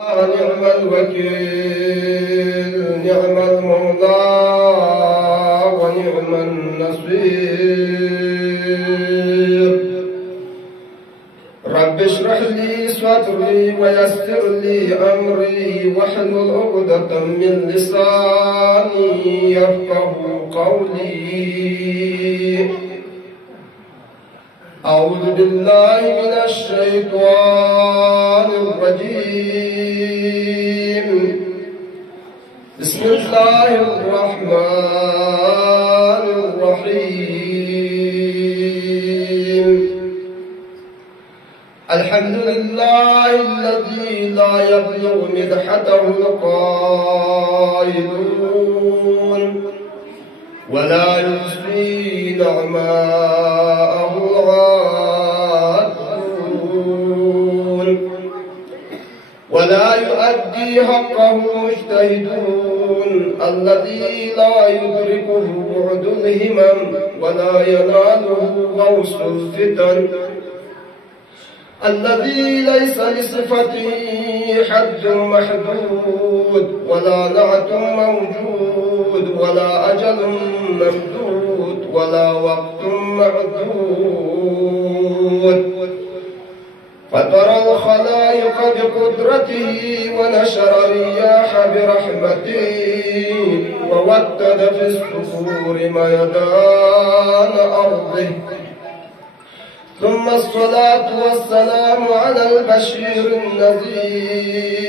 نعم الوكيل، نعم المولى ونعم النصير. رب اشرح لي صدري ويسر لي أمري واحلل عقدة من لساني يفقه قولي. أعوذ بالله من الشيطان الرجيم. بسم الله الرحمن الرحيم. الحمد لله الذي لا يبلغ مدحته القائلون ولا يحصي نعماءه العادون ولا يؤدي حقه المجتهدون الذي لا يدركه بعد الهمم ولا يناله غوص الفتن الذي ليس لصفته حد محدود ولا نعت موجود ولا أجل ممدود ولا وقت معدود. فطر الخلائق بقدرته ونشر الرياح برحمته وودد في الصخور ميدان أرضه. ثم الصلاة والسلام على البشير النذير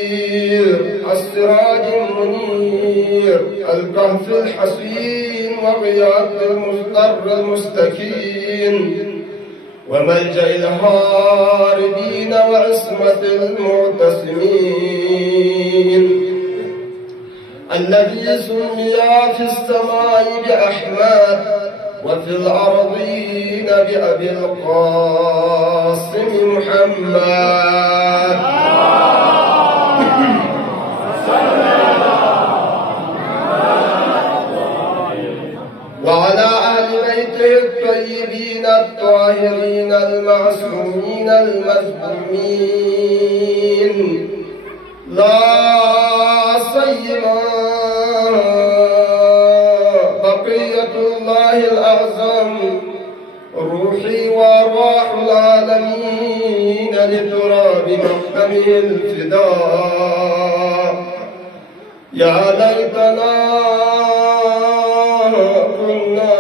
السراج المنير الكهف الحصين وغياث المضطر المستكين وملجأ الهاربين وعصمة المعتصمين الذي سمي في السماء بأحمد وفي الأرضين بأبي القاسم محمد وعلى أهل بيته الطيبين الطاهرين المعصومين المذمومين لا سيما بقية الله الأعظم روحي وأرواح العالمين لتراب مقدمه الفداء. يا ليتنا كنا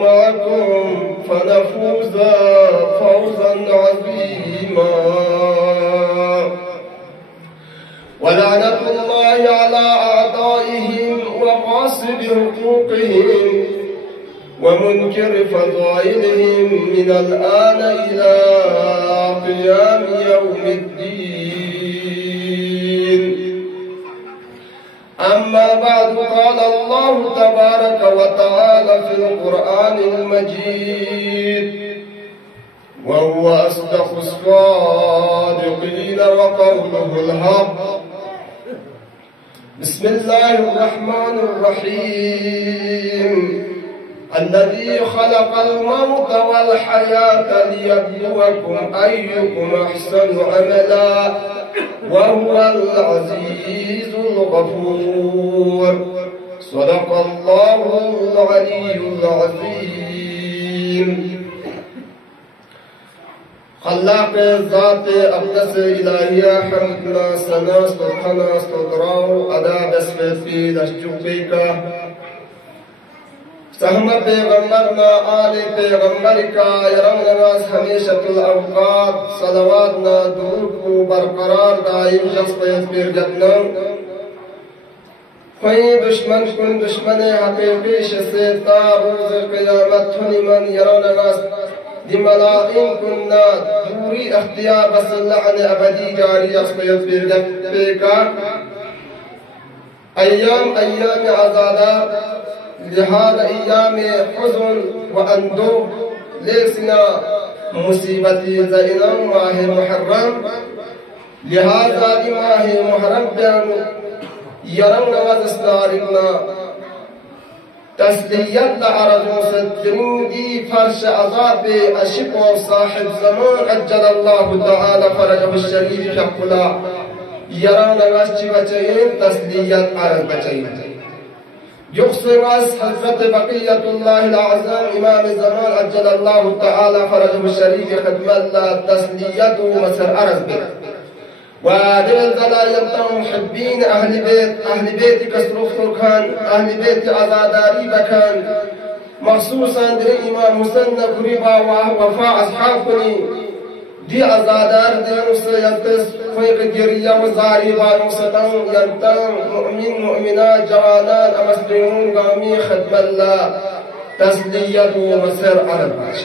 معكم فنفوز فوزا عظيما. ولعنة الله على أعدائهم وغاصب حقوقهم ومنكر فضائلهم من الآن إلى قيام يوم الدين. أما بعد، قال الله تبارك وتعالى في القرآن المجيد وهو أصدق الصادقين وقوله الحق. بسم الله الرحمن الرحيم. الذي خلق الموت والحياة ليبلوكم أيكم أحسن عملا وهو العزيز الغفور. صدق الله العلي العظيم. خلاق ذات اقدس الهیہ حمدنا ثنا ستنا ستراو ادا بسم فی دشجوبی کا سہم پیغمبرنا آل پیغمبر کا یرم نماز ہمیشہ الاوقات صلواتنا دور کو برقرار دائم شخص پیر جتنا کوئی دشمن کن دشمن حقیقی سے تا روز قیامت ہنی من یرم نماز دي ملائم كنا دوري اختيار بس اللعن أبدي جاري أصبيت بيكا أيام عزادات لهذا أيام حزن وأندو ليسنا مصيبتي زينا ماه محرم لهذا ماه محرم بأن يرون وزستارنا تسليت عرض جنودي فرش عذاب أشق صاحب زمان عجل الله تعالى فرجه الشريف شقلا yaran agasçı bacayın tasliyat arz bacayın. Yoksuğaz Hazreti Bakiyatullahil Azam İmam-ı Zaman Accelallahu Teala Faracuhu Şerifi Khidmalla tasliyatu Masar arz bir. وَاَدِلَ زَلَايَمْتَ مُحِبِّينَ اَهْلِ بَيْتِ كَسْرُخْ تُرْكَانِ اَهْلِ بَيْتِ azadari bakan mahsusan diri İmam Hüseyin kuriba vefa ashab kuni di azadar di usse yantes fayq giriya muzariba musatan yantan mu'min mu'mina jawanan amaslimun gami khidmallah tasliyatu masir arbash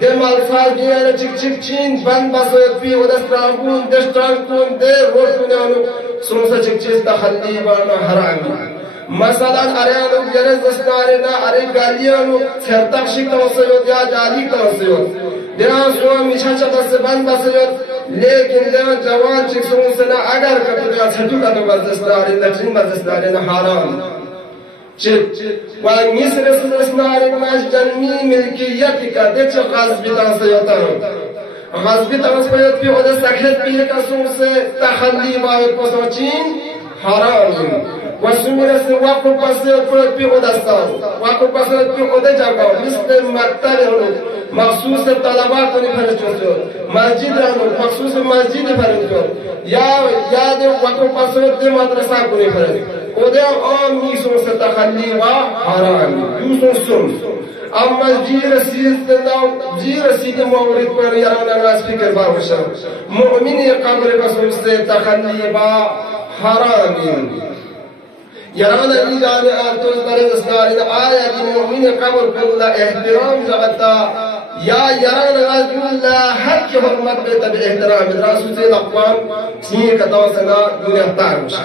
de malfaz diyene çık çin ben basıp bir odastrangun destrangun de roşunanu sunsa çıkçız tahalli bana haram masalan arayanu gerez dastarena are galiyanu sertak şik tavsiyor ya cali tavsiyor deyan sonra mişaça bası ben basıyor lekin deyan cavan çıksın sana agar kapıya çatı kadar dastarena cin dastarena haram ومثل استثناء الناس جميع ملكيتك دچ غصب تاسيوتا غصب تاسيوت في ودا سكت به كسوس تخلي بايت بسوچين حرام وسمير وقف بسيط في ودا سال وقف بسيط في ودا جگہ مثل مكتب مخصوص طلبات کو فرجو مسجد مخصوص مسجد فرجو یا یاد وقف بسيط مدرسہ کو فرجو وده عام يسون ستخلي وحرام يسون سن أما جير سيد مورد پر يرانا ناس فكر باوشا مؤمن قبر رسول ستخلي وحرام يرانا إيجاد آتوز برد اسنارين آيات مؤمن قبر كل احترام جغتا يا يرانا رجل لا حق حرمت بيتا باحترام رسول سيد أقوام سيئ كتوسنا دنيا تعمشا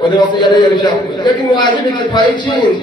وده وقت يلا يرجع لكن واجب كفاية چين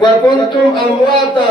وكنتم أمواتا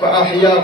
فأحيا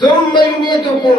ثم يميتكم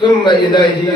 ثم إليه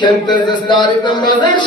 كنتز نارنا مزش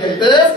كنتز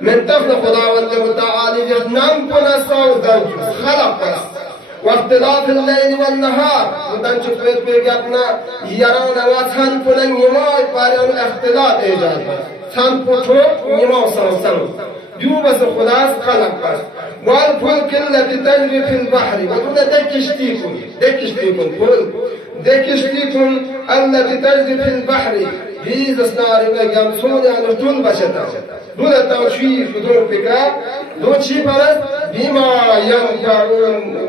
من طفل خداوند متعالي نام كنا سوداء خلق واختلاف الليل والنهار ودن شفت بيجابنا يرانا وثان فلان يماي بارين اختلاف ايجاد ثان فوتو يماو سان جو بس خلاص خلق بس والفلك التي تجري في البحر ودون دكشتيكم دكشتيكم التي تجري في البحر هي زسناري بيجامسون يعني طول بشتا دون التوشيف ودون الفكاء دون شيء فرس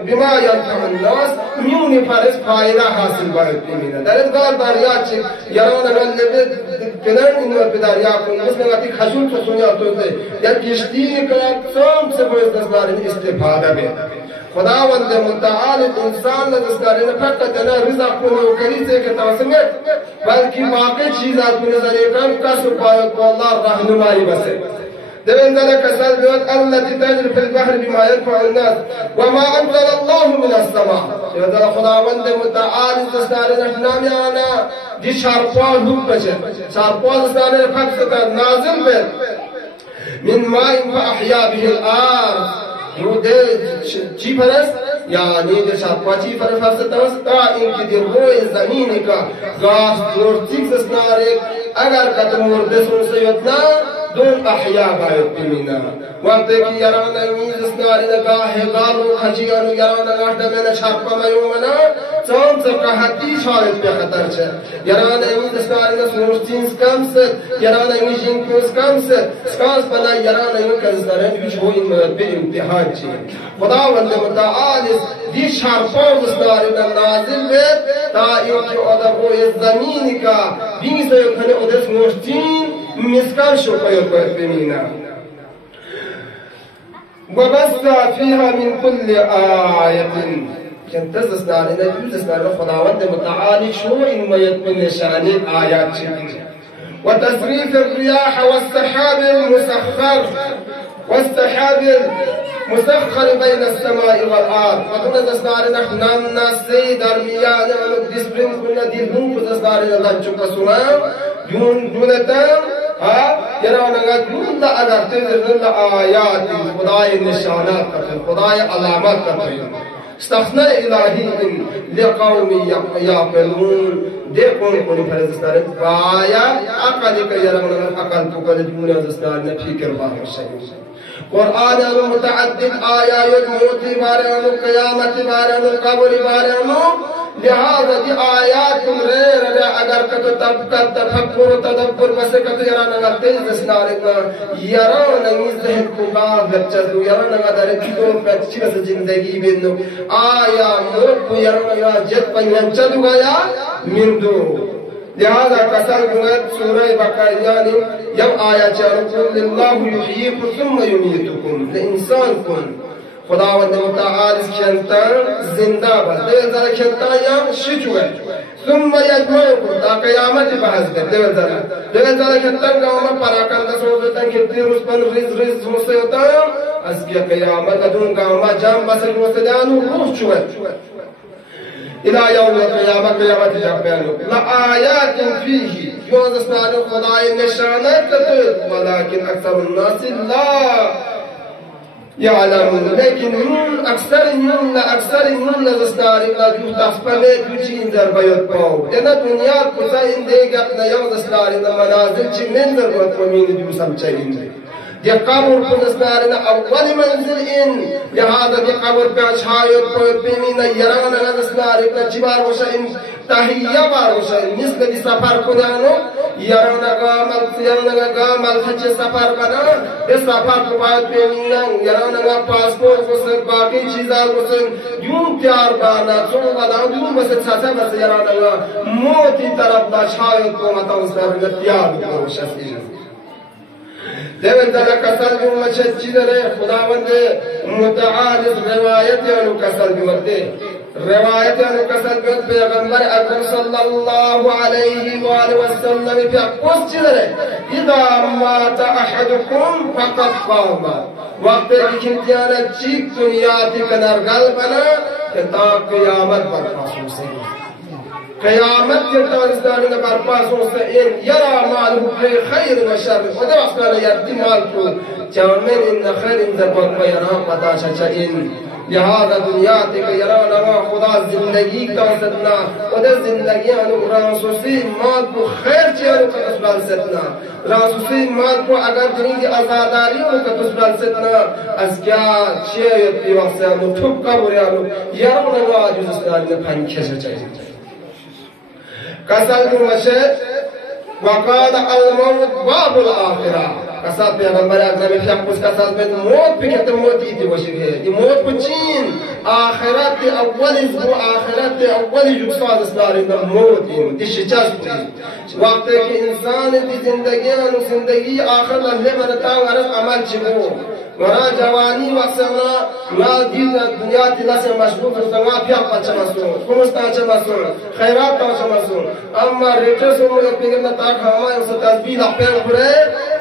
بما ينفع الناس ميوني فرس فائدة حاصل بارد بمينا دارت قال داريات يرانا غلبت كنان إنه بداريات مثل نغتي خجول تسونيا توزي یا کشتی کا سام سے بہت دستار استفادہ میں خداوند متعال انسان نے دستار نے فقط نہ رزق کو کری سے کہ توسمت بلکہ باقی چیزات کو نظر کم کا سبحان اللہ رہنمائی بس دين ذلك السلبيات التي تجري في البحر بما ينفع الناس وما أنزل الله من السماء هذا خداوند متعال دستار نحن يانا دي شارپال حکم بچے شارپال دستار فقط نازل بے من ماء فأحيا به الأرض روده چی فرست یعنی ده شرپا چی فرست تا اینکه در روی زمینی که گاز نورتیک زسناره اگر کت مرده سنسه یدنا دون أحياء باید بمینا وقتی که یاران امیز اسناری نگاه گالو خجیانو یاران نگاه دمین شرپا میومنا چون چکا حتی شاید به خطر چه یاران امیز اسناری نسوشتینس کم ست یاران امیز جنکوز کم ست سکاس بنا یاران امیز کنزدارن بیش هو این به امتحان چه خداوند متعالی دی شرپا اسناری نازل بید تا اینکه آدموی زمینی که بیزه کنه ادس نوشتین مسکن شو باید بمینا وبث فيها من كل آية كان تزداد تزداد خداوند متعالي شو إن ما يتمنى شأن آيات وتصريف الرياح والسحاب المسخر بين السماء والأرض وكنا تزداد نحن نسي درميان ونقدسبين كنا ديرهم تزداد لغتشوك سلام دونتان يرانا جل أجر تنزل آيات خداي نشانات خداي علامات استثناء إلهي لقوم يعقلون ديكون كون فرزستان بايا أقل كيرانا أقل تقل دون زستان فكر بار الشيء قرآن متعدد آيات موت بارانو قيامت بارانو قبر بارانو لہذا دی آیات رے اگر کتو تفکر تدبر بس کتو یرانا تیز اسنارنا یرانا ذہن کو گاہ بچدو یرانا در دیدو پچی بس زندگی بینو آیا موت یرانا جت پنچدو گیا مندو لہذا قسم گوید سورہ بقرہ یعنی جب آیا چارو للہ یحییکم ثم یمیتکم لانسان کن خداوند متعال شنطان زندہ بس دیو ذرا شنطان یا شجوه ثم یجمعکم تا قیامت بحث کر دیو ذرا شنطان گاما پراکندہ سوزتاں کتی رسپن رز مسیوتا از کیا قیامت ادون گاما جام بسر مسیدانو روح چوه الى يوم القيامة قيامة جبانو لآيات فيه يوز اسنانو خدای نشانات کتو ولكن اکثر الناس لا يعلمون لكن من أكثر من لزستاري لا تفتحفله تجين زربيت باو إن الدنيا كذا إندي قبل يوم زستاري المنازل چه منزل وطمين جوسم چهين دي قبر كذستاري أول منزل إن لهذا دي قبر بأشهاير بمين يرانا زستاري جبار وشين تحية بار وشين مثل دي سفر كنانو يرانا قامل خچ سفر بنا دي سفر كبايت بمين يرانا پاسپورت وسن باقی چیزا وسن یون تیار بانا چون بدان یون بس چاچا بس یرانا موتی طرف دا شاید کو متا وسن تیار کوشش دیوان دل کسل جو مچ چیزره خداوند متعال روایت انو کسل جوته روایت انو کسل جوت پیغمبر اکرم صلی الله علیه و آله و سلم پی اپوس چیزره اذا مات احدكم فقد قام وقت کی امتحان چیک دنیا تی کنارگل بنا کہ تا قیامت برپا سے قیامت کے تازدانی نے برپا سے ان یرا مالو خیر و شر خدا اسنا یادی مال کو چامن ان خیر ان زبان و یرا پتا چچین لہذا دنیا تی کہ یرا نوا خدا زندگی کا سدنا خدا زندگی انو راسوسی مال کو خیر چیرو کا اسبال سدنا راسوسی مال کو اگر دنیا کی آزاداری کو کا اسبال سدنا از کیا چیت پیواسے انو ٹھپ کا بریانو یرا نوا جو اسنا نے پھن کھچ چاہیے کسل مشهد وقال الموت باب الآخرة کسل پیغمبر اعظم شخص کسل بن موت بکت موتی دی وشگه دی موت بچین آخرت اول زبو آخرت اول جکساد اسلاری دا موتین دی شجاز بودی وقت که انسان دی زندگی آخر لحظه منتا ورس عمل چبو ورا جوانی وقتنا لا دین دنیا دل سے مشغول رسوا پیا پچ مسو کمستا چ مسو خیرات چ مسو اما ریٹر سو مگر پیغمبر تا کھاوا اس تسبیح اپن پڑے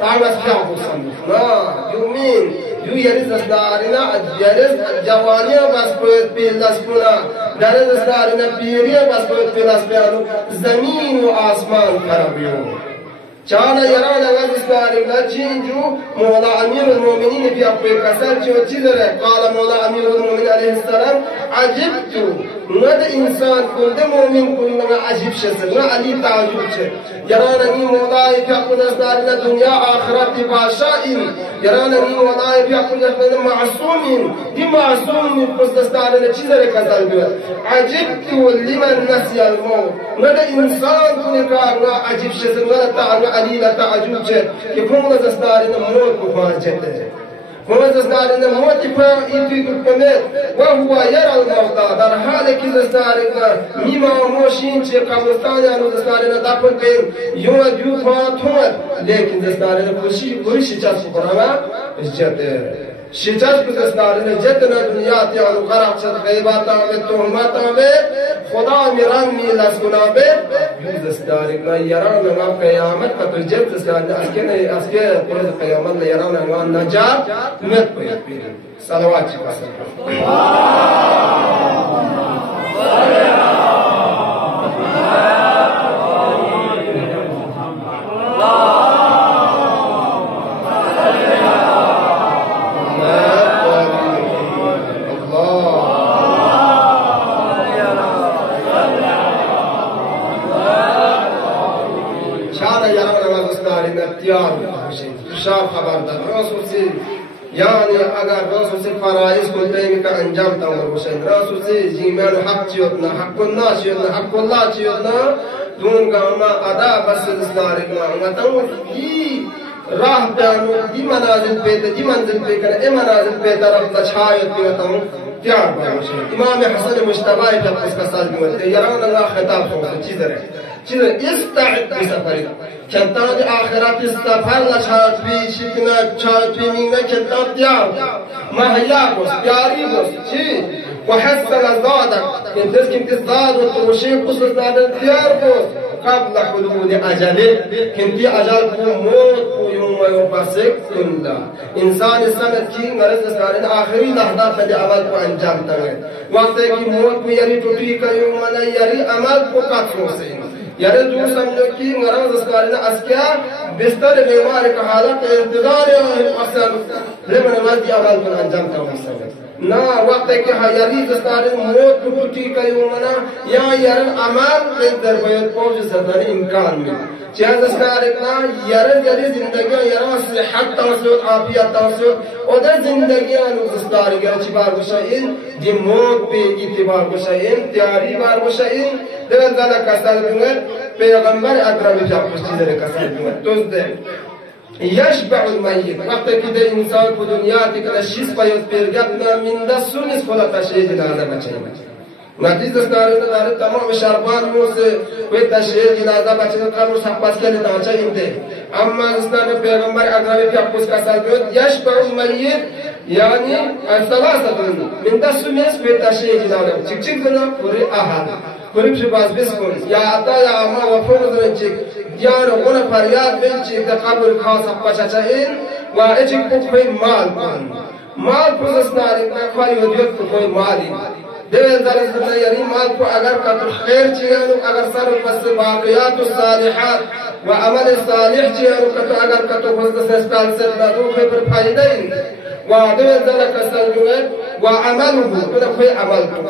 تاغس کیا حسن نا یو مین یو یریز دارنا یریز جوانی بس پیلاس پورا درز دارنا پیری بس پیلاس پیانو زمین و آسمان خرابیو چانا یرانا غزستاری لچینجو مولا امیر المومنین فی اقوی کسر چو چیزر ہے قال مولا امیر المومنین علیہ السلام عجبت مد إنسان كنت مؤمن كنت عجيب شسر علي تعجب يرانني مولاي في أقول أسناد الدنيا آخرة باشائن يرانني مولاي في أقول أسناد معصوم دي معصوم من قصد أسناد الجزر كذلك عجبت لمن نسي الموت مد إنسان كنت عجيب شسر ولا تعجب علي لا تعجب يكون أسناد الموت كفاجته ومزدار الموت فإنتي تكمل وهو يرى الموتى در حال كي زستارنا ميما موشين چه قبرستان يانو زستارنا دفن كين يوم ديو فاتون لكن زستارنا كوشي چاس قرما جت شجاع زستارنا جتنا دنيا تيانو غرق شد غيباتا و تهماتا و خدا میران میلاس گنا به زستارنا يرانا ما قيامت فتو جت زستارنا اسكي قرد قيامت يرانا ما نجات مت بيت صلوات شاب خبردار رسول سے یعنی اگر رسول سے فرائض کو دین کا انجام تمر حسین رسول سے ایمان حق چیتنا حق الناس چیتنا حق اللہ چیتنا دون گاما ادا بس دستار ما تو دی راہ پیانو دی منازل پہ کر اے منازل پہ طرف تچھایت پہ تو تیار باشه امام حسن مجتبی کا اس کا سال میں یران اللہ خطاب کو چیز ہے استعد بسفرك كنتان آخرات السفر لشهات بي شكنا شهات بي مينا كنتان ديار ما هياكوس بياريبوس شي وحسن زادك كنتس كنت زاد وتوشي قصر زاد ديار بوس قبل حدود أجله كنتي أجل موت يوم يوبسك كندا إنسان السنة كي مرز سارين آخري لحظة فدي عمل کو انجام تنگه وقت کی موت میں یری ٹوٹی کا یوم نہ یری عمل کو قتل سے یعنی جو سمجھو کہ مرض اسکارنا اسکیا بستر بیمار کا حالت انتظار ہے اصل لمن مادی عمل کو انجام تنگه نا وقت کہ حیاتی دستار موت ٹوٹی کا یوم نہ یا یرن عمل در بیت پہنچ سدن امکان میں چاہے دستار اتنا یری زندگی یرا صحت توسط عافیت توسط اور زندگی ان دستار گیا چبار وشائن دی موت پہ اعتبار وشائن تیاری بار وشائن دل زلا کسل دنگل پیغمبر اکرم جاب پشتی دل کسل دنگل توز دے يشبع الميت وقت كده انسان في دنيا تكره شيء بايد بيرجعنا من دسونس فلا تشيء جنازة بچينا نتيجة استعارة دار تمام شربان موس وتشيء جنازة بچينا كانوا سباس كده ناچين ده أما استعارة پیغمبر أقرب في أقوس كسر بيد يشبع الميت يعني الثلاثة من دسونس وتشيء جنازة چك دنا پوري أحد پوري بس بسكون يا أتا يا أما وفرض رنچك یار اون فریاد بنچی در قبر خاص پچچین و اچی کوی مال پوزسناری نخوای ودیت کوی مالی دل درز یاری مال کو اگر کتر خیر چیانو اگر سر پس باقیات الصالحات و عمل صالح چیانو کتر اگر کتر پس استال سر دو پر فائدین و دل ذلك سلجوه و عمله كده في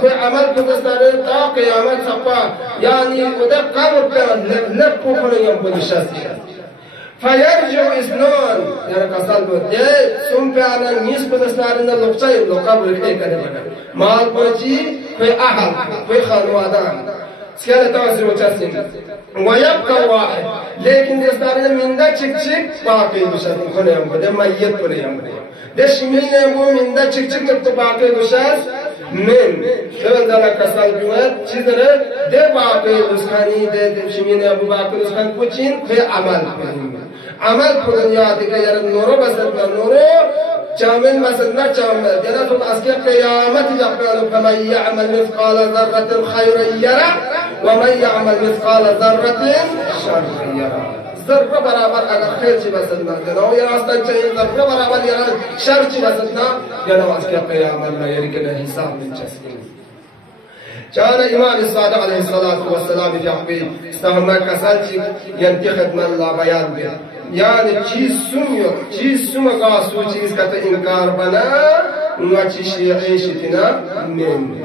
عمل پوزسناری تا قیامت صفا يعني وده قبر كان لبو كل يوم بالشاسي فيرجع اثنان يعني قصال ده سم فعلا نيس پوزسناری لقچه لقبر كده مال بچي في اهل في خانوادان سكالة توازن وچاسين ويبقى واحد لكن دستارنا من ده چك باقي بشاسين كل يوم ده ميت كل يوم ده شمينه مو من ده چك باقي بشاس من شغل دارا کسال بیواد چیزره ده باقی رسخانی ده شمینه ابو باقی رسخان کچین به عمل کنن یادی که یار نورو بسد نورو چامل مسد نه چامل جنا تو اسکی قیامت جبران فمن يعمل مثقال ذرة خيرا يره ومن يعمل مثقال ذرة شرا يره ذره برابر اگر خیر چی بسدنا جنو یا راستن چاہیے ذره برابر یا شر چی بسدنا جنو اسکی قیامت میں یری کہ حساب من چسکن كان إمام الصادق عليه الصلاة والسلام في حقه استهما كسالتي ينتخد من الله بيان به يعني چیز سم قاسو چیز کا انکار بنا نو چیز عيشتنا من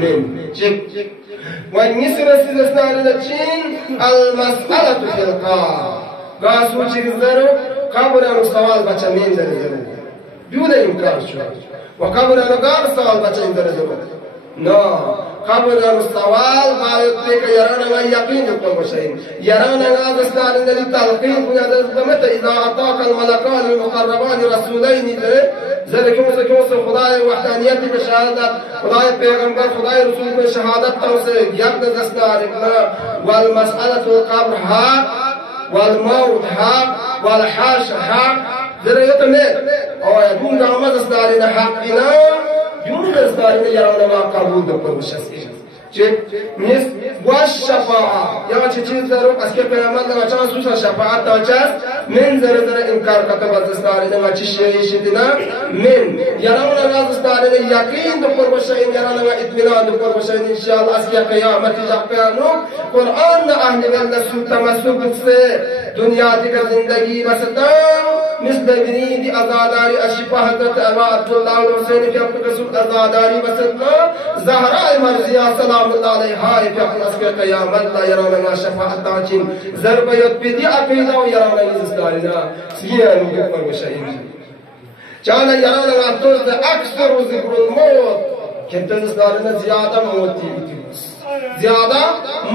min check والنسبة للسنة التين المسألة في القاع قاسو تشيزرو قبل أن السؤال بتشمين درجة دون إنكار شو وقبل أن نقار السؤال بتشمين درجة لا قبل أن السؤال ما يطلق يرانا ما يقين يقوم بشيء يرانا هذا السؤال الذي تلقين من هذا الزمن إذا أعطاك الملكان المقربان رسولين ذلك موسى خدای وحدانیت بشهادت خدای پیغمبر خدای رسول بشهادت توسه یک دستارنا والمسألة القبر حق والموت حق والحشر حق ذلك يتمت او يدون قامت دستارنا حقنا يون دستارنا يرانا ما قبول دكتور بشهادت نیس والشفاعة یا چه چیز دارو از که پیامبر نگاه سوسا شفاعت داشت من زره انکار کتب از دستاری نگاه چیشی شدینا من یاران نگاه دستاری نگاه یقین دکتر باشین یاران نگاه اطمینان دکتر باشین انشاءالله از که قیامتی جا پیانو قرآن نه اهل ولد سود تمسک سے دنیا دیگر زندگی بستا مثل بنيدي أزاداري أشفى حضرت أبا عبد الله الحسين في أبو رسول أزاداري بسطنا زهراء مرزية سلام الله عليها في أبو أسكر قيام الله يرانا شفاعة تاچين ضرب يبدي أقيدا ويرانا يزدارنا سيئا نقفر وشهيد جانا يرانا أطلت أكثر ذكر الموت كنت تزدارنا زيادة موتي زیادہ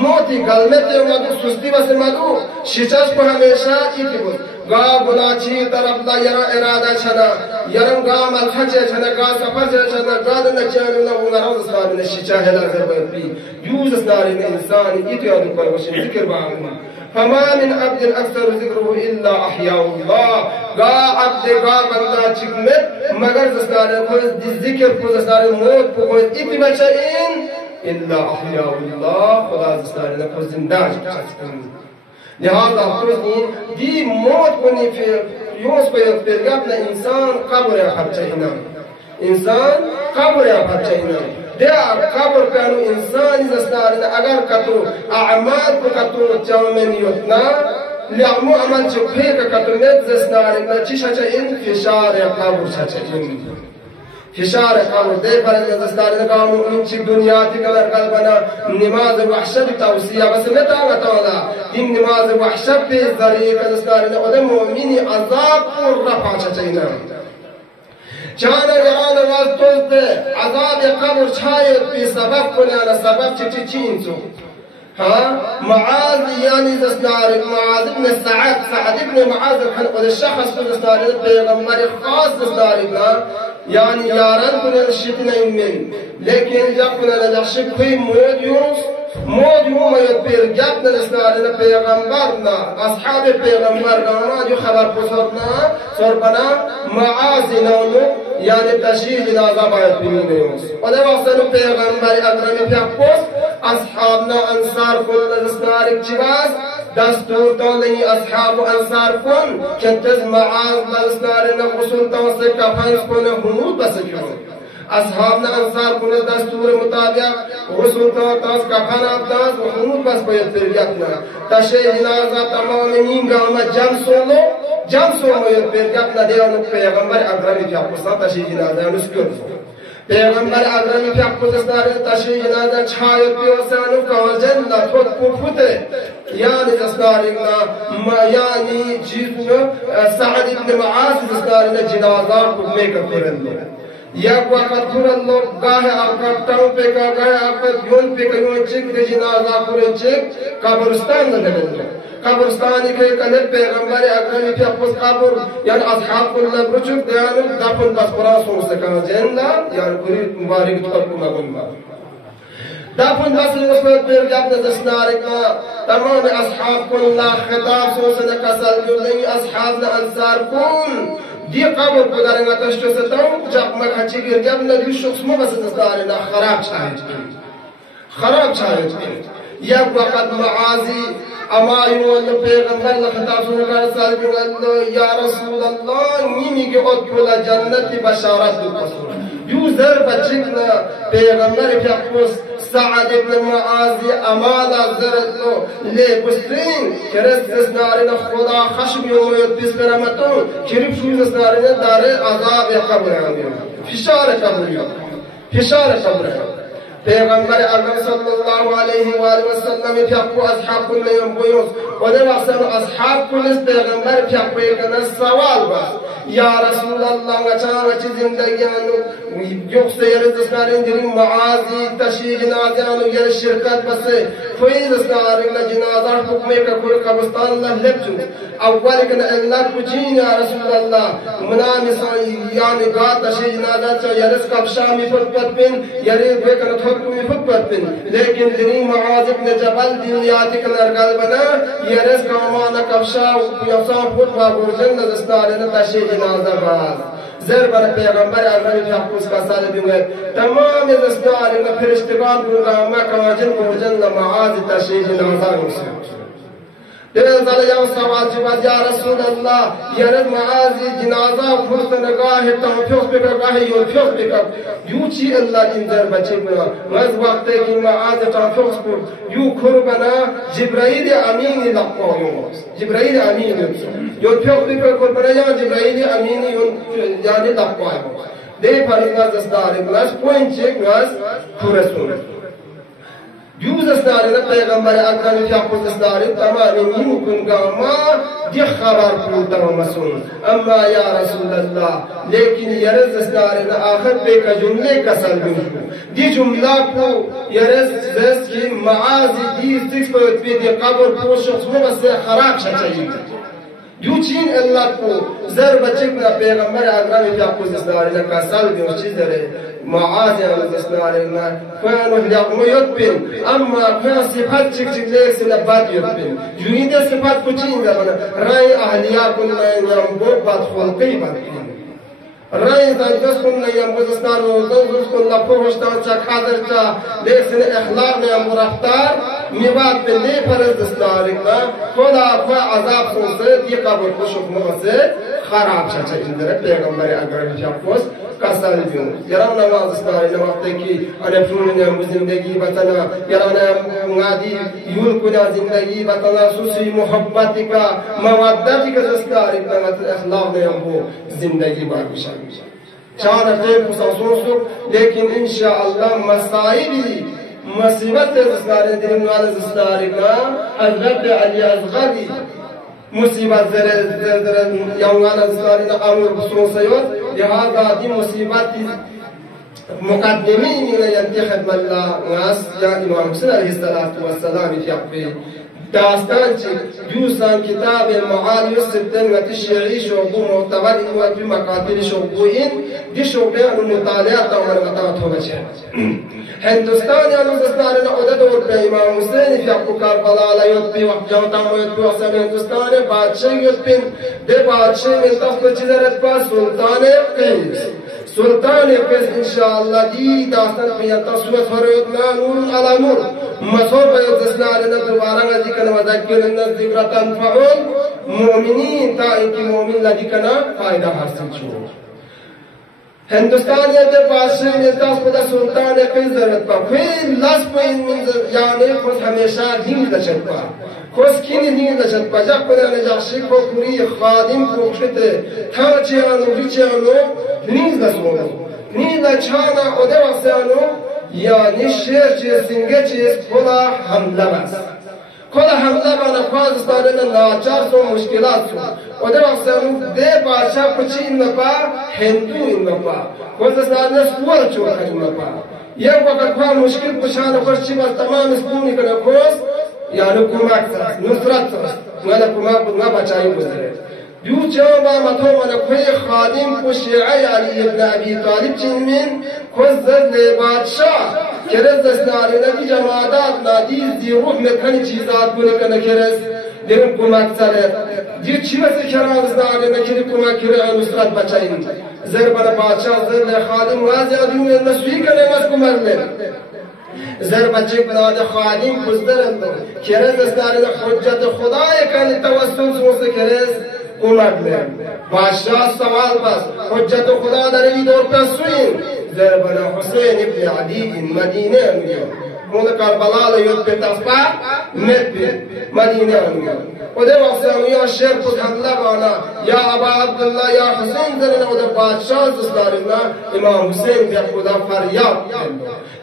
موتی گلمت مدو سستی بس مدو شچس کو ہمیشہ ایتی بود گا گناچی طرف دا یرا ارادہ چھنا یرم گا ملخچے چھنا گا سفر چھنا گا دنچانے نہ وہ نروز اسلام نے شچا ہے لازم بی یوز اسلام نے انسان ایتی ادو پر وشن ذکر باغنا فما من عبد اكثر ذكره الا احياء الله گا عبد گا بندہ چکمت مگر اسلام کو ذکر کو اسلام موت کو ایتی بچائیں إلا أحياء الله خدا زستارنا کو زندہ جکتن لہذا خودنی دی موت کنی فی یوس پر اپنا انسان قبر خرچینا انسان قبر خرچینا دیا قبر کانو انسان زستارنا اگر کتو اعمال کو کتو جامن یتنا لعمو عمل چپے کا کتو نت زستارنا چی شچین فشار قبر شچین فشار قبر دے پر دستار نگاہ مؤمن چھ دنیا تی کلر قلبنا نماز وحشت توصیہ بس متا وتعالى ان نماز وحشت پہ ذریعہ دستار نے اودے مومنی عذاب پر رفع چینا چانا یران واز توست عذاب قبر چھایت پہ سبب کنا سبب چین سو ها معاذ يعني دستار معاذ بن سعد بن معاذ الشخص دستار پیغمبر خاص دستار يعني ياران كنا نشتنا من لكن جاب كنا نجشك في مود يوم يبير جابنا نسنا پیغمبرنا أصحاب پیغمبرنا جو خبر بصرنا صربنا معازنا يعني تشيج نازم يبينون يوس وده وصلوا پیغمبر أكرم بيحبوس أصحابنا أنصار كنا نسنارك جواز دستور تولي أصحاب أنصار كن كنتز معاذ نسنارنا رسول توسك كفانس كنا هنود بسجون أصحابنا أنصار كنا دستور مطابق رسول توسك كفان أبداز وهنود بس بيتفرقنا تشيء جنازة تمام نیم گاما جم سولو يتفرقنا ديانو پیغمبر أكرم بيحبوسا تشيء جنازة نسكر پیغمبر اکرم پیغمبر دستار تشریح نادا چھایت پیوسانو کا جنت خود پوفته یعنی دستار یعنی چیزو سعد ابن معاذ دستار جنازہ کو میک کرندو یک وقت کرندو گاہ اکر ٹاو پہ کا گاہ اکر یون پہ کیوں چک جنازہ پورے چک قبرستان نہ قبرستان کے کنے پیغمبر اکرم پیغمبر قبر یعنی اصحاب کل برچک دیانو دفن بس براسو سکا زندہ یعنی پوری مبارک تو کو مگن دافن بس الوصول بيرجع نزسنارنا تمام أصحاب كل خطاب سوسنا كسل جلني أصحابنا أنصار كل دي قبر بدارنا تشتستون جاب ما كتشي جرجعنا دي شخص مو بس نزسنارنا خراب شاهد يا وقت معازي أما يقول پیغمبر لخطاب سنة سالبين يا رسول الله نيمي کے ادخل جنت بشارت بقصور يوزر بچكنا پیغمبر فيقوس سعد بن معازي أمالا زرطو ليه بسترين كرس نارنا خدا خشم يوم يدبس برمتون كريب شوز نارنا دار عذاب قبر عمير فشار قبر پیغمبر اکرم صلی اللہ علیہ وآلہ وسلم فیقو اصحاب کل ينبویوز ودر احسن اصحاب کل پیغمبر فیقو ایکن سوال باس یا رسول اللہ اچان اچھی زندگی آنو یوکس یرز اسنارین دلی معازی تشیح جنازی آنو یر شرکت بسے فیض اسنارین جنازہ حکمے کا کل قبستان اللہ لب چونس اول کن اللہ کچین یا رسول اللہ منامی سائی یعنی گاہ تشیح جنازہ چا یرز کبشامی فرقت بین یرز بیکن حکمی فکر بن لیکن دنی معاذ ابن جبل دنیاتی کنر قلبنا یرز کامانا کفشا یفسان خود و برجن نزستارین تشیح جنازہ باز زربر پیغمبر اکرم فیقوس کا سال بینگئے تمام نزستارین فرشتگان پروگرامہ کواجن برجن معاذ تشیح جنازہ گرسے دل یا سوال جواب یا رسول اللہ یرد معازی جنازہ فرص نگاہ تنفیق بکر یونفیق بکر یو چی اللہ انذر بچے بنا وز وقت کی معاز تنفیق بکر یو کھربنا جبرائیل امین لقو جبرائیل امین یونفیق بکر کھربنا یا جبرائیل امین یعنی لقو دے فرزنا زستار گلاس پوینٹ چیک گلاس کھرسون يوز استعارنا پیغمبر اکرم فیقوس استعارنا تمام ممكن قاما دي خبر كنت ومسون اما يا رسول الله لكن يرز استعارنا آخر بك جملة كسل بنشو دي جملة کو يرز زس کی معازي دي سكس بوت بي دي قبر کو شخص مو بس خراب شچائی يوچين الله کو زر بچکنا پیغمبر اکرم فیقوس استعارنا كسل بنشو چیز رہے معاذ عليه كانوا يقوموا يطبن أما كان صفات شك ليس لبات يطبن جويد صفات كتين زمنا رأي أهليا كنا ينبو بات خلقي بات رأي زنجس كنا ينبو زستان وزنجس كنا فروشتان شك حاضر تا ليس الإخلاق ينبو رفتار نبات بلي فرز زستارنا خدا فعذاب سنسد يقبل بشوف مغسد خراب شاچا اندره پیغمبر اکرم فیقوس کسال بیون یران نماز استاری نماز کی انفرون نم زندگی بتنا یران مغادی یون کنا زندگی بتنا سوسی محبت کا مودت کا استاری بنات اخلاق نم وہ زندگی باقی چار خیر خصوصو لیکن انشاءاللہ مسائل مصیبت استاری دین والا استاری کا حضرت علی اصغری مصیبت زر یومانا زارنا امر بسوسیات لهذا دي مصیبت مقدمین ينتخب الله ناس یا امام حسین علیه السلام في داستان يوسان كتاب المعالم الستين وتشيعي شعبو معتبر إنه في مقاتل شعبوين دي شعبين المطالعات ومرمطات ومشي هندوستان يعني هندوستان أنا أودد إمام حسين في أبو كربلاء لا يطبي وحجاوتا ويطبي وحسن هندوستان بادشاہ يطبين دي بادشاہ من تفت چیزرت با سلطان قیس سلطان قیس انشاءاللہ دی داستان پیتا سویت فرودنا نور على نور مصور بيوتسنا لنا دوبارا ذكر وذكر الناس ذكر تنفعون مؤمنين تا انکی مؤمن لدیکنا فائدہ حاصل شو هندوستان یہ بادشاہ نے دس پدا سلطان کی ضرورت پا پھر لاس پا یعنی خود ہمیشہ دین لچت پا خود کینی دین لچت پا جب پدا نجاشی کو پوری خادم کو کھتے تھا چیانو ریچیانو نیز لسونو نیز لچانا اوده واسیانو یعنی شیر چیز سنگه چیز کلا حمله بس کلا حمله بانا خواهد استانه ناچار سو مشکلات سو و در اقسانو ده بادشاہ کچی این نپا هندو این نپا خواهد استانه سوال چوکر این نپا یک وقت خواه مشکل پشان خوش چی بس تمام اسپونی کنه خوز یعنی کمک ساست نصرت ساست مالا کمک بود ما بچایی بزره يوجا متو من كوي خادم وشيعي علي بن أبي طالب جنمين خزر لبادشاه كرز دستاري نبي جماعات نادي دي روح مكاني چیزات بولي كنا كرز دين كوماك سالت دي چيوز كراز داري نكري كوماك كرا نصرت بچاين زر بنا بادشاه زر لخادم غازي عديون النسوي كنا مس كوماك زر بچه بناد خادم خزدرند كرز دستاري حجت خدای كان توسل سوس كرز کمک میں بادشاہ سوال بس حجت خدا در این دور پسوین زر بنا حسین ابن علی مدینه انگیو مون کربلا لیوت پی تصبح مت پی مدینه انگیو و ده وقت انگیو شیر خود حمله بانا یا ابا عبدالله یا حسین زرین و ده بادشاہ زستارینا امام حسین بیا خدا فریاد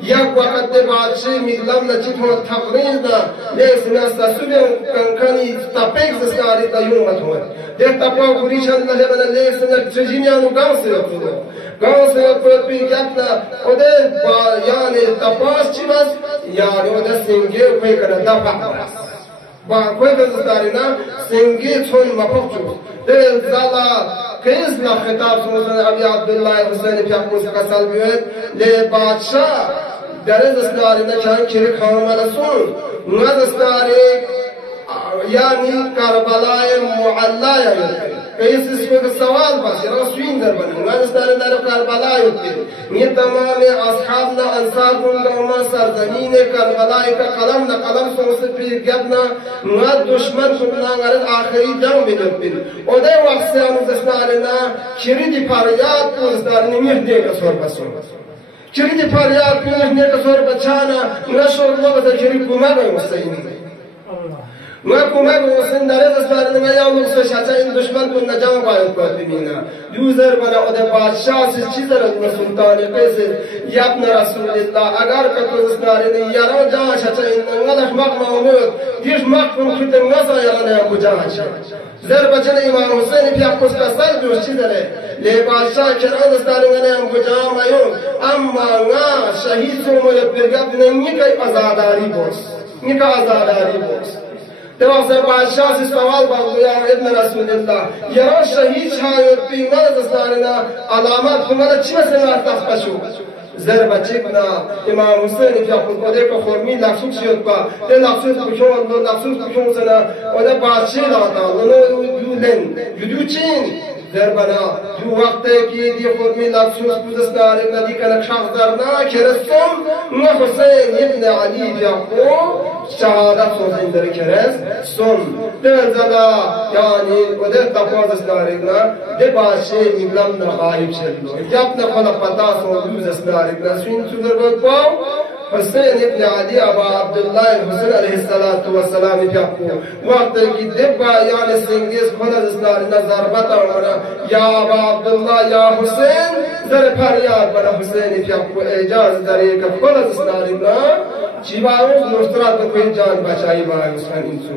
یک وقت ده بادشاہ میلم نچیت ہون تقریر دا لیسن استاسوبی کنکنی تپیک زستاری دا یومت ہون ده تپا گوریشن نهی بنا لیسن چجینیانو گاو سے یکتو گاو سے یکتو پی گپنا و ده یعنی تپاس چی بس یعنی و ده سنگی کوئی کنه دفع با کوئی بزدارینا سنگی چون مپخچو ده زالا کیس لا خطاب سمسن ابی عبدالله حسین پیاکوس قسل بیوید لی بادشاہ درز اسدارینا چند کری کاملسون نز اسداری یعنی کربلای معلا یعنی کیس اسمه سوال بس یعنی سوین در بنی نز اسداری در کربلا یعنی می تمام اصحابنا انصار کنگا وما سرزمین کربلای کا قلم نا قلم سمسن پی گبنا نز دشمن کنگا غرد آخری جنگ بیدن بین و ده وقت سے اموز اسدارینا کری دی پاریات کو اسدارینی مهده کسور بسون کری دی پاریات کو مهده کسور بچانا نشور اللہ بزر کری کمک مستعینی ما کمک حسین داره دستار نگاه یا لوکس شاچا این دشمن کو نجام باید باید ببینا یوزر بنا خود بادشاہ سے چیز رسول سلطان پیسے یا ابن رسول الله اگر کتو دستار نگاه یارا جا شاچا این نگاه مق معمود دیش مق کن خود نگاه یارا نگاه بجا زر بچن امام حسین پیا کس کا سال جو چیز ہے لے بادشاہ چرا دستار نگاه بجا مایو اما نا شهید سو مو پیغام نہیں کہ آزاداری بوس نکا آزاداری بوس دوازه بادشاہ سے سوال باندھو یا ابن رسول اللہ یرا شہید شاید پیغمبر دستارنا علامات ہمارا چیز سے نارتاف پشو زر بچه بنا امام حسین فی خود بوده که خورمی لفظوک شد با ده لفظوک بکن دو لفظوک بکن زنا و ده بادشاہ لاتا لنو یولن یدو چین در بنا جو وقت کی دی خورمی لفظوک بودستار ندی کنک شخص درنا کرستم نه حسین ابن علی فی خود شهادت سوزین در کرز سن در زدا یعنی و در تقواز اسلارینا ده باشه میلم نخایب شدلو یاب نخلا پتا سوزوز اسلارینا سوین سودر بود باو حسین ابن علی ابا عبدالله حسین علیه السلام پیاکو وقت کی دبا یعنی سنگیز خلد اسلارینا ضربت آمنا یا ابا عبدالله یا حسین زر پریاد بنا حسین پیاکو اجاز در یک خلد اسلارینا چیباروز نصرت کوئی جان بچائی بائی اسان انسو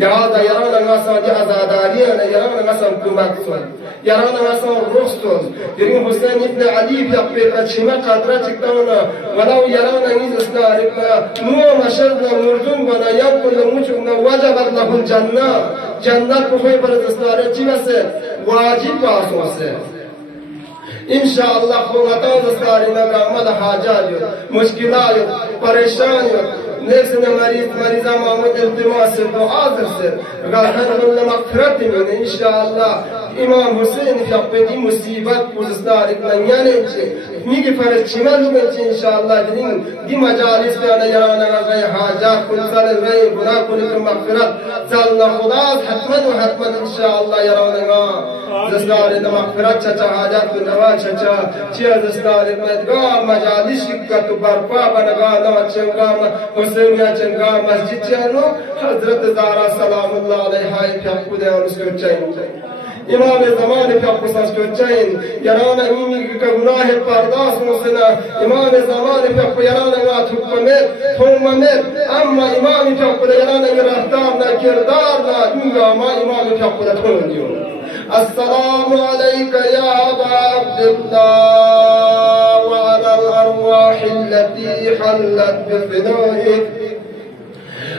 لہذا یران نگاسان دی ازاداریان یران نگاسان کمک سن یران نگاسان روح سن یرین حسین ابن علی پیقا چیمه قدره چکتاونا ولو یران نگیز اسنارکنا نو مشرنا مردون بنا یب کن موچکنا وجبت له الجنة جنت بخوی برد اسناره چی بسه واجب باسو سے انشاءاللہ خواتان دستارینا کا عمد حاجات مشکلات پریشان لیکن مریضہ محمد التماس سے دعا سے غاہر اللہ مغفرت من انشاءاللہ امام حسین فی اپنی مصیبت پوزستارینا یعنی میگی فرد چیمل ہوگی انشاءاللہ دی مجالس پیانا یرانا غی حاجات کل سال غی گناہ کل مغفرت زلنا خداز حتمت و حتمت انشاءاللہ یرانا دستارینا مغفرت چچا حاجات کل نوا چچا چیا دستارینا ادگاہ مجالس شکت برپا بنگاہ نوا چنگا حسینیہ چنگا مسجد چانو حضرت زارا سلام اللہ علیہ فی خود اور اس کو چاہیے امام زمان پہ خصوص کو چین یرانا ایمی کا گناہ پرداس مسنا امام زمان پہ یرانا وا حکمت حکمت اما امام پہ یرانا رفتار نہ کردار نہ دنیا ما امام پہ تھونیو السلام علیک یا ابا عبداللہ وعلى الارواح التي حلت بفنائك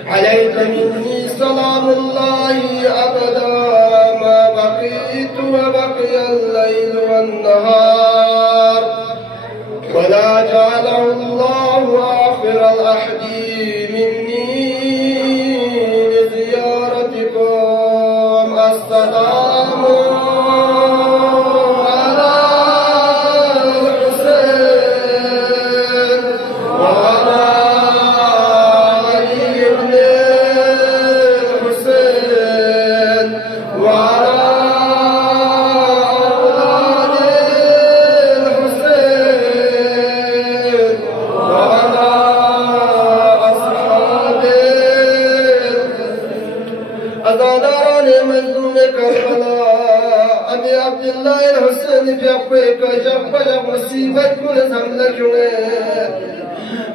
عليك مني سلام الله أبدا ما بقي وبقي الليل والنهار ولا جعله الله آخر العهد مني لزيارتكم. السلام على الحسين وعلى علي بن الحسين وعلى أولاد الحسين وعلى أصحابه أزاداران مظلوم كربلاء أبي عبد الله الحسين في أبوك جب مصيبت كل زملكنا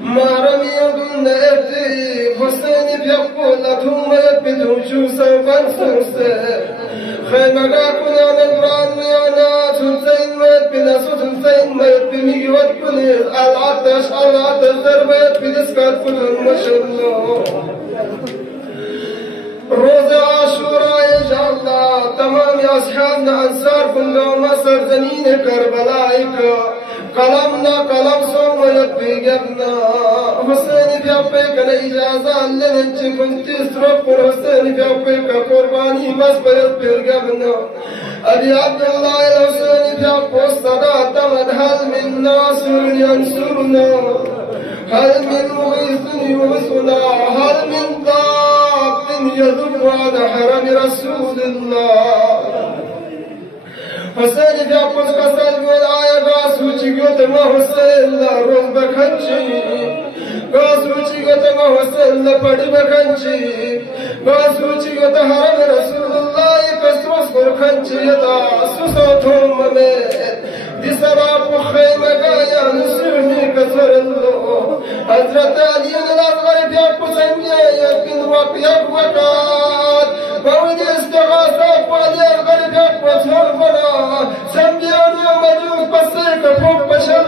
مارمي يدون ابتي حسين في أبوك لتهم يبتهم شو سوفن سوسي خيمة كنا نبران ميانا سلسين ويبنا سلسين ويبني ويبني العطش ضربت بدسكات كل المشروع روز عاشوراء إن شاء الله تمام أصحابنا أنصاركم لو مصر زمين كربلائك قلمنا قلم صوم يبي جبنا حسين في أبيك الإجازة اللي كنت تسرق حسين في أبيك قرباني مصبر يبي جبنا أبي عبد الله الحسين في أبو الصلاة تمد هل من ناصر ينصرنا هل من مغيث يغيثنا هل من ضاب يذب على حرم رسول الله حسين في أبوس قصد والآية قاسوچي قدما حسين لا روز بخنچي قاسوچي قدما حسين لا پڑی بخنچي قاسوچي قد حرم رسول الله قسوس برخنچي يدا سوسو ثوم میں دسرا پخيمة قايا نسرني كسر الله حضرت علي الأصغر في أبوس أنبياء يبين وقيا وقات وولي استغاثة فالي الغرب أبوس هربنا سنبيان مجوز بسيك فوق بشر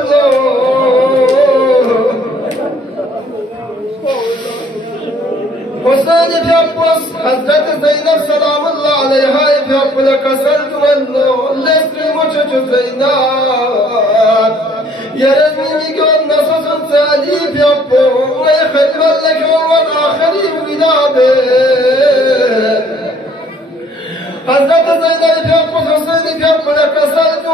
حسين في أبوس حضرت زينب سلام الله عليها في أبو لك سلت والله لسري مجج زينب يرزني ميقون نصص سالي في أبو ويخدم لك والآخري ودابه حضرت زينب في أبو حسين في أبو لك سلت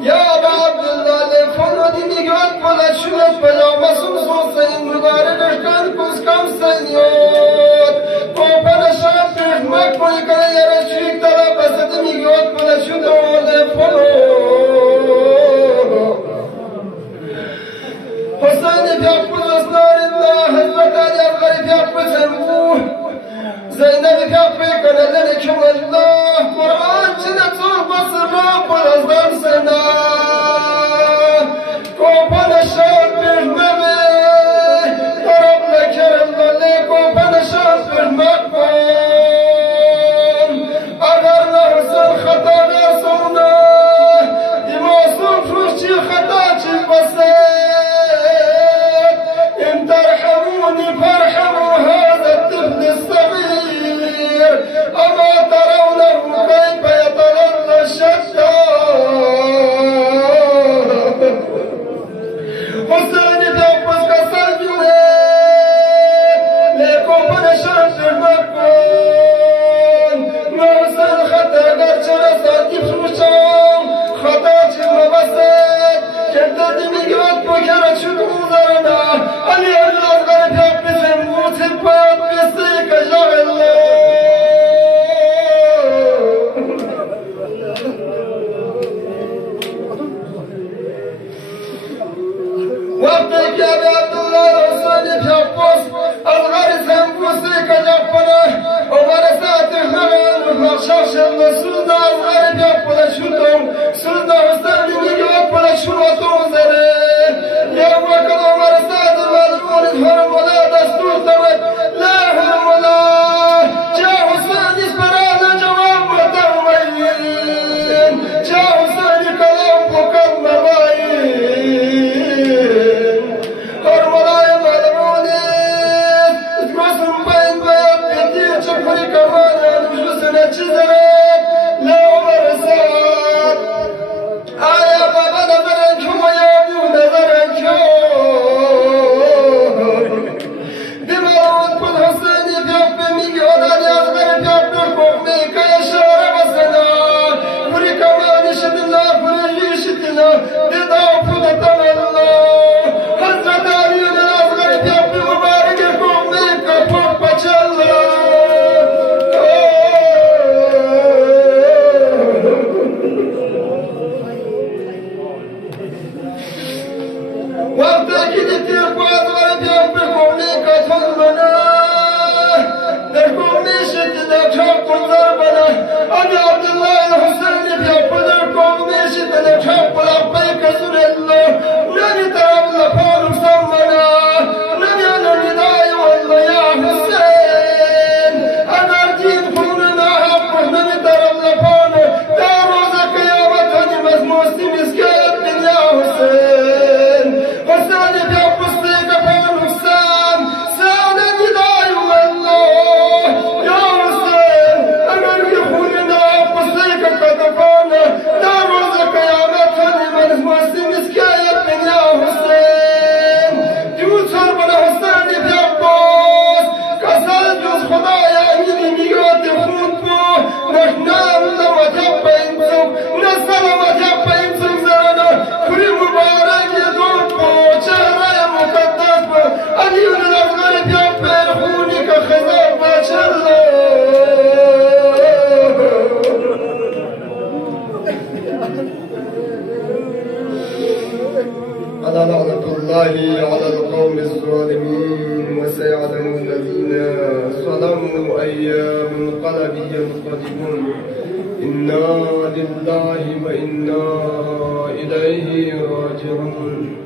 يا أبا عبد الله لفن ودي ميقون بلا شلت بلا مسوم سوسين مبارك اشكال كوس كم سنيوت كوبانا شاب بيخمك بلقى يرشيك ترى بسد ميقون بلا شدو لفنو حسين في أبو أسنار الله حضرت علي الغريب في أبو سنبوه زينب في أبو كان لنكم الله قرآن جنة صحبة سراب والأصدام سنة كوبانا شاب بيخمك ضرب لك الله لي كوبانا شاب بيخمك أغرنا حسين خطا غرسونا دماسون فروشي خطا بسيط إن ترحموني فارحموا هذا الطفل الصغير أما ترونه كيف يتلظى الشتات حسين في أبوس كسلجوني ليكم بنشان المكون مرسل خطا قرشنا ساتي فروشان خطا جمع بسيط كنت ميقات بكرة شكو ذرنا علي الأصغر في أبس موت الباب بسيك جاء الله وقتك يا أبي عبد الله الحسين في أبوس أصغر سنبوسيك جابنا ومرسات الحرام ومخشاش المسودة أصغر في أبوس شدهم سودة حسين ميقات بلا شروطهم زرين يا وكذا ومرسات المالكون الحرم ولا دستور تمت لا حرم ولا جاء حسين اسبرانا جواب وتهمين جاء حسين كلام بكم مباين حرم ولا يمالموني اسمسهم بين باب يدير شفري كمان نجلسنا جزرات لا ألا لعنة الله على القوم الظالمين. وسيعلم الذين ظلموا أي منقلب ينقلبون. إنا لله وإنا إليه راجعون.